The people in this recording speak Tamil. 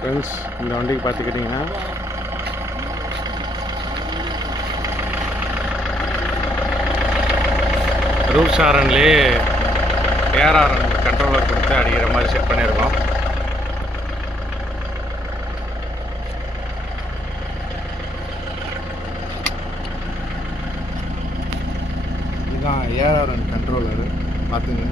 ஃப்ரெண்ட்ஸ், இந்த வண்டிக்கு பார்த்துக்கிட்டிங்கன்னா ரூப்ஸ் ஹாரன்லேயே ஏஆர்ஆர் கண்ட்ரோலர் கொடுத்து அடிக்கிற மாதிரி செட் பண்ணியிருக்கோம். இதுதான் ஏஆர்ஆர் கண்ட்ரோலரு பார்த்துங்க.